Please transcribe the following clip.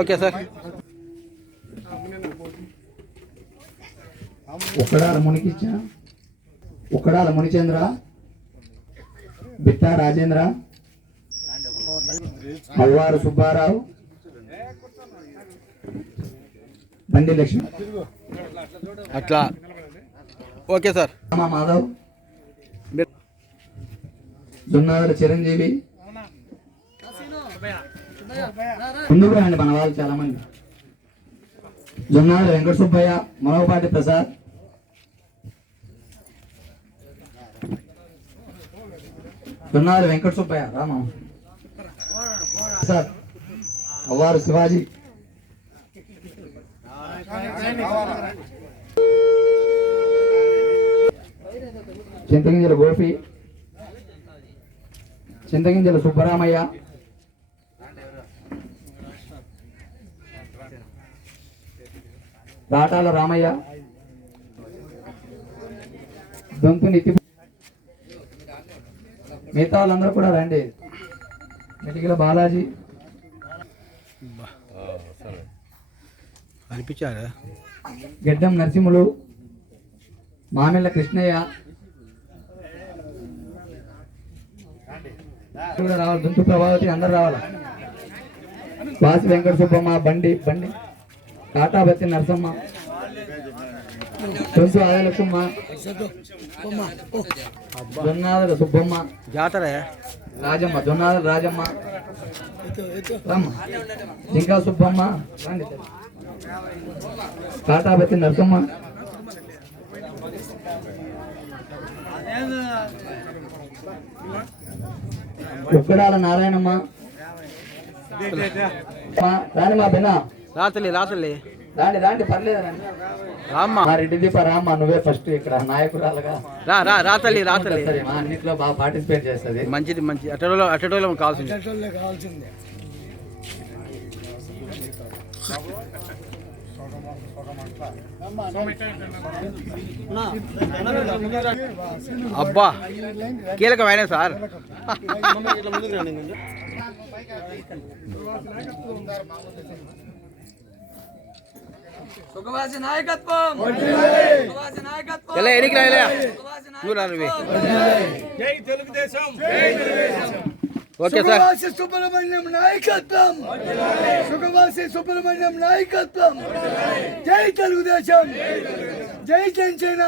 Okay sir. Ukkadala మునికిచ్చ, ఉక్కడాల మునిచంద్ర, బిట్టా రాజేంద్ర, అవ్వారు సుబ్బారావు, బండి లక్ష్మి. అట్లా okay sir. Madhav, Jonnadula Chiranjeevi. ముందుకు రండి మన వాళ్ళు చాలా మంది. జొన్నాదుల వెంకట సుబ్బయ్య, మొలవపాటి ప్రసాద్, జొన్నాదుల వెంకట సుబ్బయ్య, రామా ప్రసాద్, అవ్వారు శివాజీ, చింతగింజల గోపి, చింతగింజల సుబ్బరామయ్య, రాటాల రామయ్య, దొంతు నిత్తి. మిగతా వాళ్ళందరూ కూడా రండి. మెటికల బాలాజీ, అనిపించారా, గెడ్డం నరసింహులు, మామిళ్ళ కృష్ణయ్య కూడా రావాలి. దుంతు ప్రభావతి అందరు రావాలి. వాసి వెంకట సుబ్బమ్మ, బండి కాటాబత్తి నరసమ్మ, దొంతు ఆదలక్ష్మ, జొన్నాదుల సుబ్బమ్మ, జాతర రాజమ్మ, జొన్నాదుల రాజమ్మ, ఇంకా సుబ్బమ్మ, కాటాబత్తి నరసమ్మ, ఉక్కడాల నారాయణమ్మ, రాని మా బిన్న రాతలే రాండి రాండి, పర్లేదు రండి. రెడ్డి దీప రామ్మ, నువ్వే ఫస్ట్ ఇక్కడ నాయకురాలుగా రాతలి అన్నిట్లో బాగా పార్టిసిపేట్ చేస్తుంది. మంచిది అటోలో కావాల్సింది. అబ్బా కీలకమైన సార్. Okay sir. సుబ్రహ్మణ్యం నాయకత్వం, సుఖవాసి సుబ్రహ్మణ్యం నాయకత్వం. జై తెలుగుదేశం, జై జనసేన.